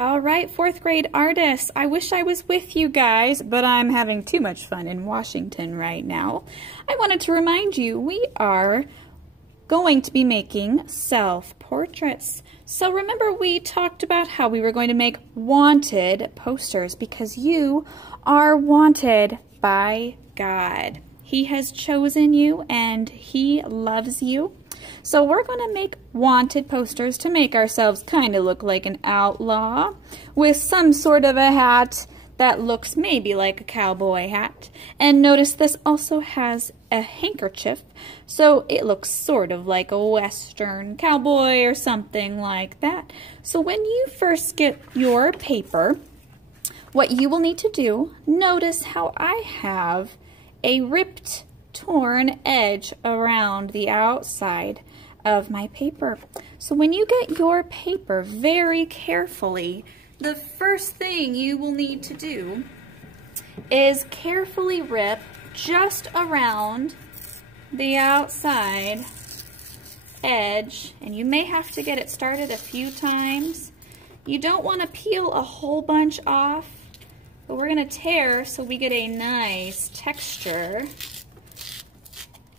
All right, fourth grade artists, I wish I was with you guys, but I'm having too much fun in Washington right now. I wanted to remind you we are going to be making self-portraits. So remember we talked about how we were going to make wanted posters because you are wanted by God. He has chosen you and He loves you. So we're going to make wanted posters to make ourselves kind of look like an outlaw with some sort of a hat that looks maybe like a cowboy hat. And notice this also has a handkerchief, so it looks sort of like a western cowboy or something like that. So when you first get your paper, what you will need to do, notice how I have a ripped, torn edge around the outside of my paper. So when you get your paper very carefully, the first thing you will need to do is carefully rip just around the outside edge, and you may have to get it started a few times. You don't want to peel a whole bunch off, but we're going to tear so we get a nice texture.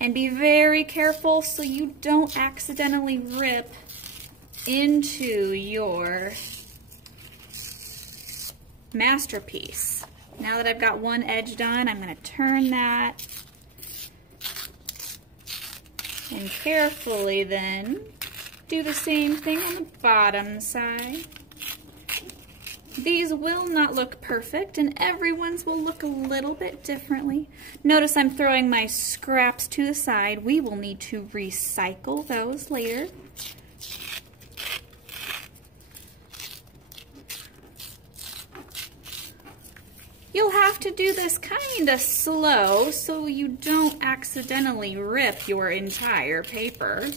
And be very careful so you don't accidentally rip into your masterpiece. Now that I've got one edge done, I'm going to turn that and carefully then do the same thing on the bottom side. These will not look perfect, and everyone's will look a little bit differently. Notice I'm throwing my scraps to the side. We will need to recycle those later. You'll have to do this kind of slow so you don't accidentally rip your entire paper.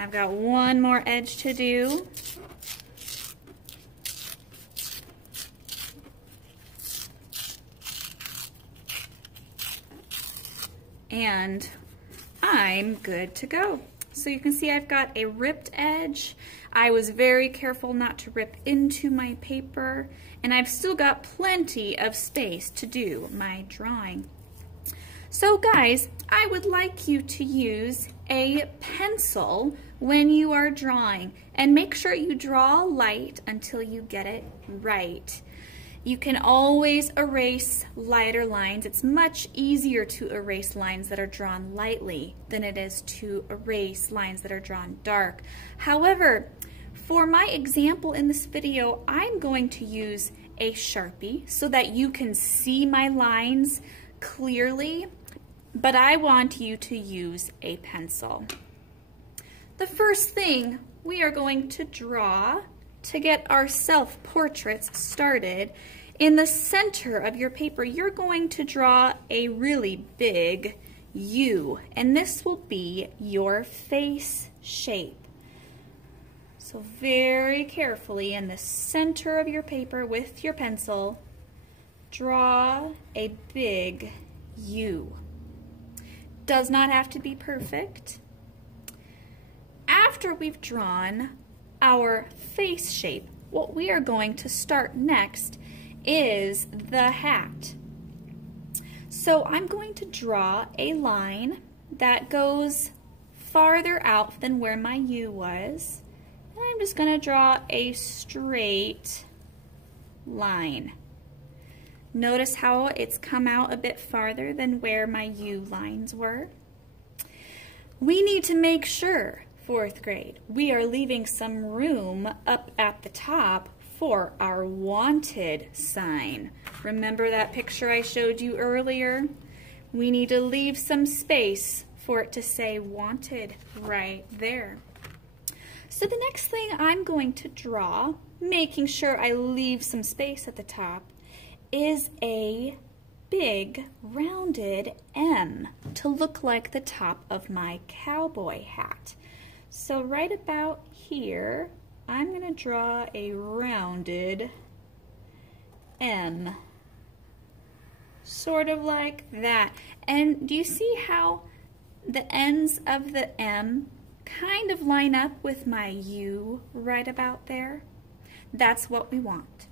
I've got one more edge to do. And I'm good to go. So you can see I've got a ripped edge. I was very careful not to rip into my paper, and I've still got plenty of space to do my drawing. So guys, I would like you to use a pencil when you are drawing, and make sure you draw light until you get it right. You can always erase lighter lines. It's much easier to erase lines that are drawn lightly than it is to erase lines that are drawn dark. However, for my example in this video, I'm going to use a Sharpie so that you can see my lines clearly, but I want you to use a pencil. The first thing we are going to draw to get our self-portraits started, in the center of your paper, you're going to draw a really big U, and this will be your face shape. So very carefully in the center of your paper with your pencil, draw a big U. Does not have to be perfect. After we've drawn our face shape, what we are going to start next is the hat. So I'm going to draw a line that goes farther out than where my U was, and I'm just going to draw a straight line. Notice how it's come out a bit farther than where my U lines were. We need to make sure, fourth grade, we are leaving some room up at the top for our wanted sign. Remember that picture I showed you earlier? We need to leave some space for it to say wanted right there. So the next thing I'm going to draw, making sure I leave some space at the top, is a big rounded M to look like the top of my cowboy hat. So right about here, I'm going to draw a rounded M, sort of like that. And do you see how the ends of the M kind of line up with my U right about there. That's what we want.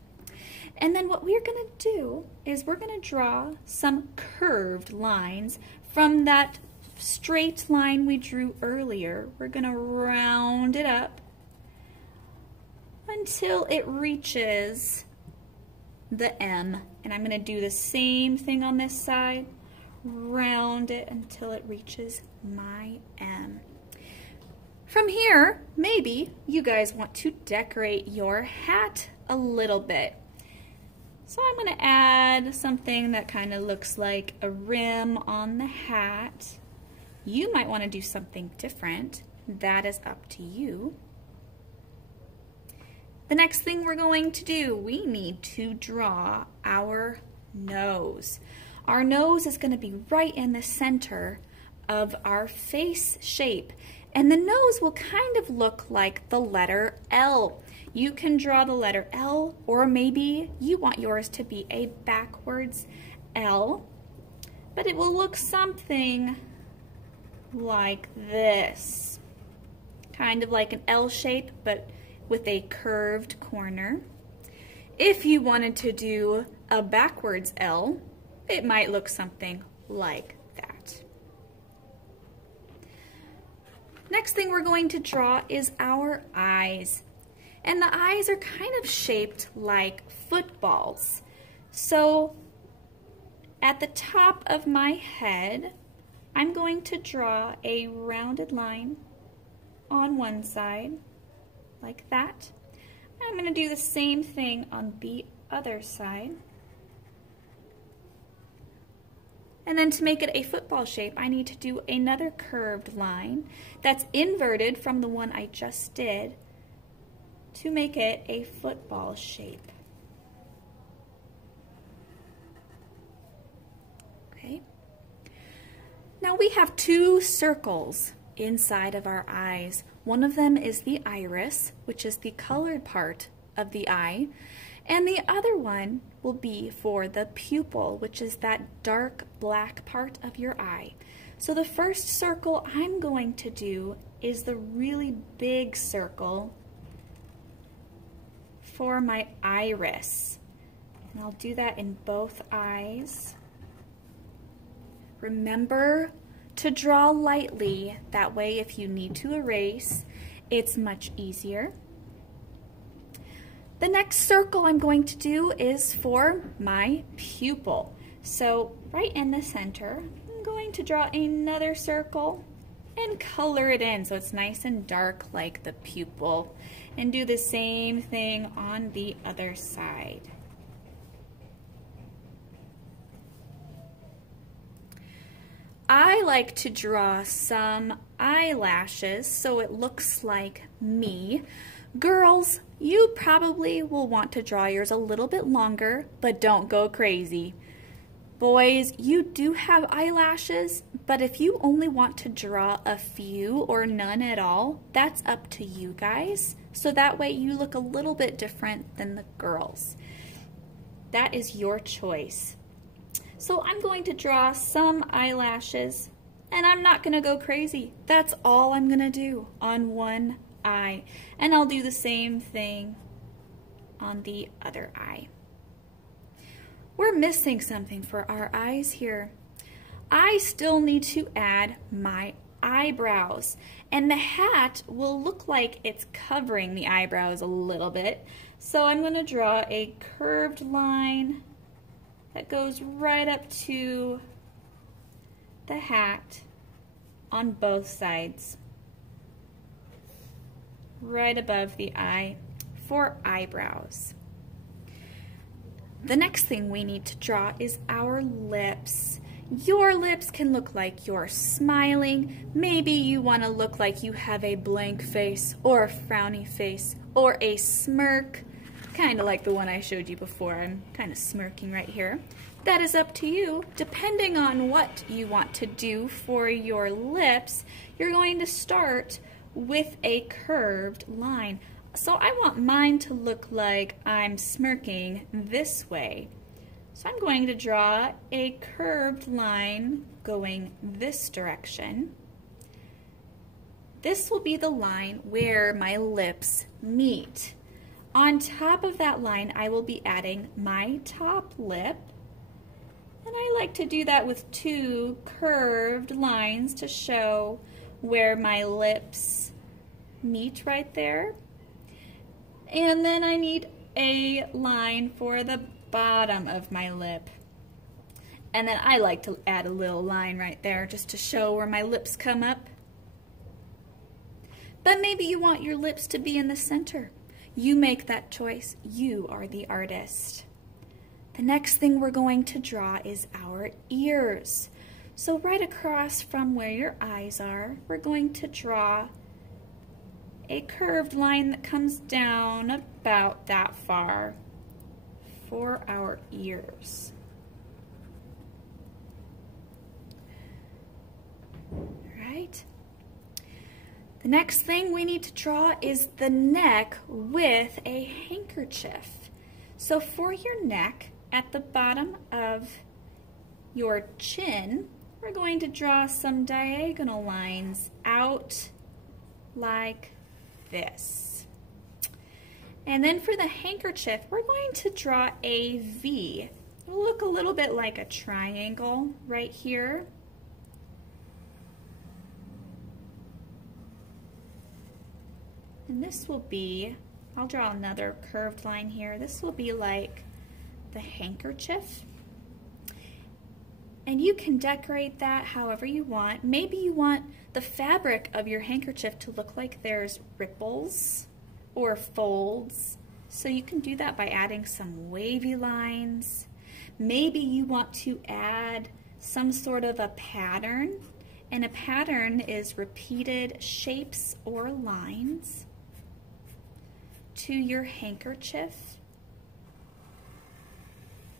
And then what we're going to do is we're going to draw some curved lines from that straight line we drew earlier. We're going to round it up until it reaches the M. And I'm going to do the same thing on this side. Round it until it reaches my M. From here, maybe you guys want to decorate your hat a little bit. So I'm going to add something that kind of looks like a rim on the hat. You might want to do something different. That is up to you. The next thing we're going to do, we need to draw our nose. Our nose is going to be right in the center of our face shape. And the nose will kind of look like the letter L. You can draw the letter L, or maybe you want yours to be a backwards L, but it will look something like this. Kind of like an L shape, but with a curved corner. If you wanted to do a backwards L, it might look something like that. Next thing we're going to draw is our eyes. And the eyes are kind of shaped like footballs. So at the top of my head, I'm going to draw a rounded line on one side, like that. I'm going to do the same thing on the other side. And then to make it a football shape, I need to do another curved line that's inverted from the one I just did to make it a football shape. Okay. Now we have two circles inside of our eyes. One of them is the iris, which is the colored part of the eye, and the other one will be for the pupil, which is that dark black part of your eye. So the first circle I'm going to do is the really big circle for my iris. And I'll do that in both eyes. Remember to draw lightly, that way if you need to erase, it's much easier. The next circle I'm going to do is for my pupil. So right in the center, I'm going to draw another circle and color it in so it's nice and dark like the pupil, and do the same thing on the other side. I like to draw some eyelashes so it looks like me. Girls, you probably will want to draw yours a little bit longer, but don't go crazy. Boys, you do have eyelashes, but if you only want to draw a few or none at all, that's up to you guys. So that way you look a little bit different than the girls. That is your choice. So I'm going to draw some eyelashes, and I'm not going to go crazy. That's all I'm going to do on one eye. And I'll do the same thing on the other eye. We're missing something for our eyes here. I still need to add my eyebrows, and the hat will look like it's covering the eyebrows a little bit. So I'm going to draw a curved line that goes right up to the hat on both sides, right above the eye for eyebrows. The next thing we need to draw is our lips. Your lips can look like you're smiling. Maybe you want to look like you have a blank face or a frowny face or a smirk, kind of like the one I showed you before. I'm kind of smirking right here. That is up to you. Depending on what you want to do for your lips, you're going to start with a curved line. So I want mine to look like I'm smirking this way. So I'm going to draw a curved line going this direction. this will be the line where my lips meet. On top of that line, I will be adding my top lip. And I like to do that with two curved lines to show where my lips meet right there. And then I need a line for the bottom of my lip. And then I like to add a little line right there just to show where my lips come up. But maybe you want your lips to be in the center. You make that choice. You are the artist. The next thing we're going to draw is our ears. So right across from where your eyes are, we're going to draw a curved line that comes down about that far for our ears. Right? The next thing we need to draw is the neck with a handkerchief. So for your neck, at the bottom of your chin, we're going to draw some diagonal lines out like this. And then for the handkerchief, we're going to draw a V. It'll look a little bit like a triangle right here. And this will be, I'll draw another curved line here. This will be like the handkerchief. And you can decorate that however you want. Maybe you want the fabric of your handkerchief to look like there's ripples or folds. So you can do that by adding some wavy lines. Maybe you want to add some sort of a pattern. And a pattern is repeated shapes or lines to your handkerchief.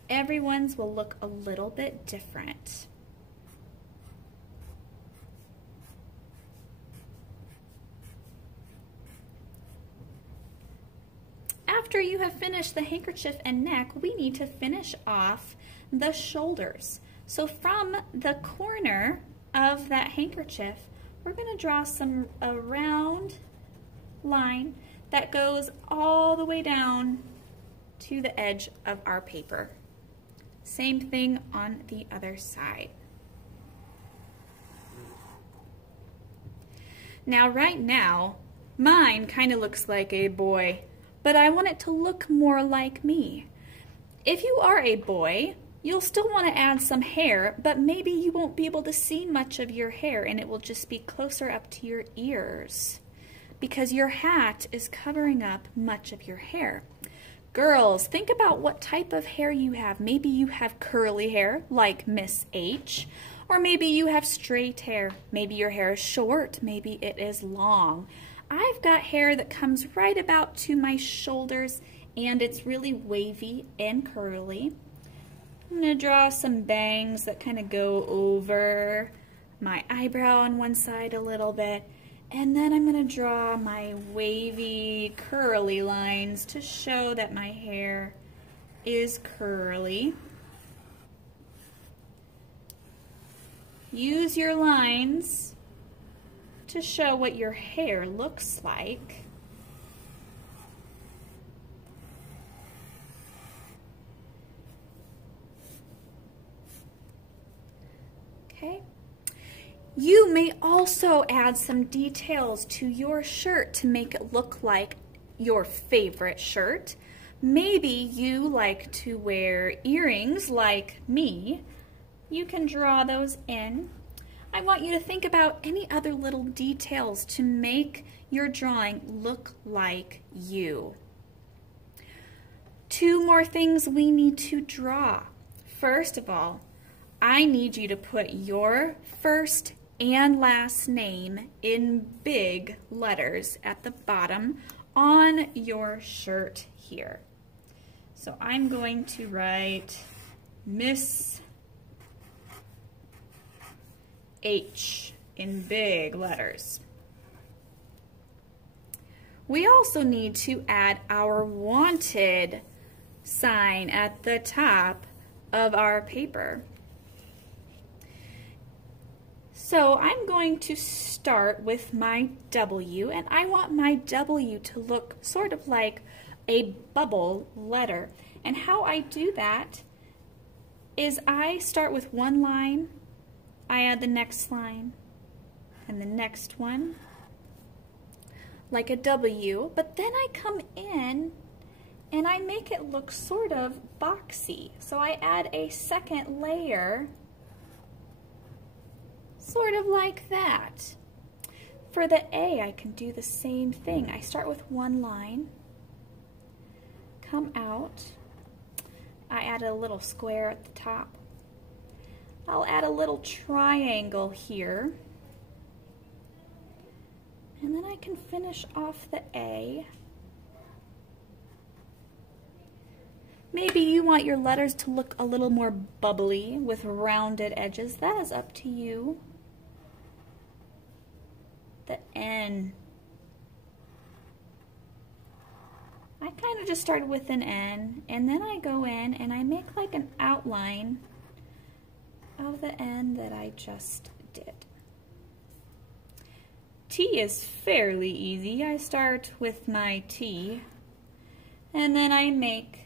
Everyone's will look a little bit different. After you have finished the handkerchief and neck, we need to finish off the shoulders. So from the corner of that handkerchief, we're going to draw a round line that goes all the way down to the edge of our paper. Same thing on the other side. Now right now, mine kind of looks like a boy, but I want it to look more like me. If you are a boy, you'll still want to add some hair, but maybe you won't be able to see much of your hair and it will just be closer up to your ears because your hat is covering up much of your hair. Girls, think about what type of hair you have. Maybe you have curly hair like Miss H, or maybe you have straight hair. Maybe your hair is short, maybe it is long. I've got hair that comes right about to my shoulders and it's really wavy and curly. I'm going to draw some bangs that kind of go over my eyebrow on one side a little bit. And then I'm going to draw my wavy, curly lines to show that my hair is curly. Use your lines to show what your hair looks like. Okay. You may also add some details to your shirt to make it look like your favorite shirt. Maybe you like to wear earrings like me. You can draw those in. I want you to think about any other little details to make your drawing look like you. Two more things we need to draw. First of all, I need you to put your first and last name in big letters at the bottom on your shirt here. So I'm going to write Miss H in big letters. We also need to add our wanted sign at the top of our paper. So I'm going to start with my W, and I want my W to look sort of like a bubble letter. And how I do that is I start with one line, I add the next line, and the next one, like a W, but then I come in and I make it look sort of boxy. So I add a second layer, sort of like that. For the A, I can do the same thing. I start with one line, come out, I add a little square at the top. I'll add a little triangle here. And then I can finish off the A. Maybe you want your letters to look a little more bubbly with rounded edges. That is up to you. The N. I kind of just started with an N, and then I go in and I make like an outline of the N that I just did. T is fairly easy. I start with my T, and then I make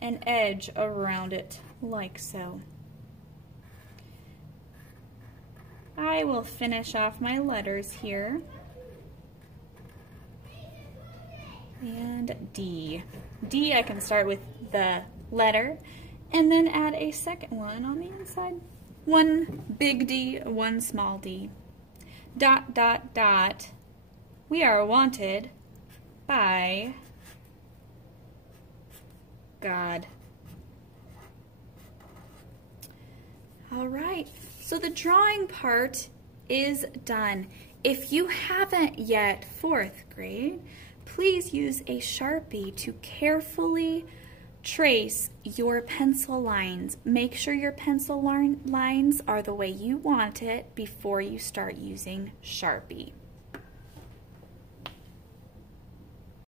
an edge around it like so. I will finish off my letters here. And D. D, I can start with the letter and then add a second one on the inside. One big D, one small d. Dot, dot, dot. We are wanted by God. All right, so the drawing part is done. If you haven't yet, 4th grade, please use a Sharpie to carefully trace your pencil lines. Make sure your pencil lines are the way you want it before you start using Sharpie.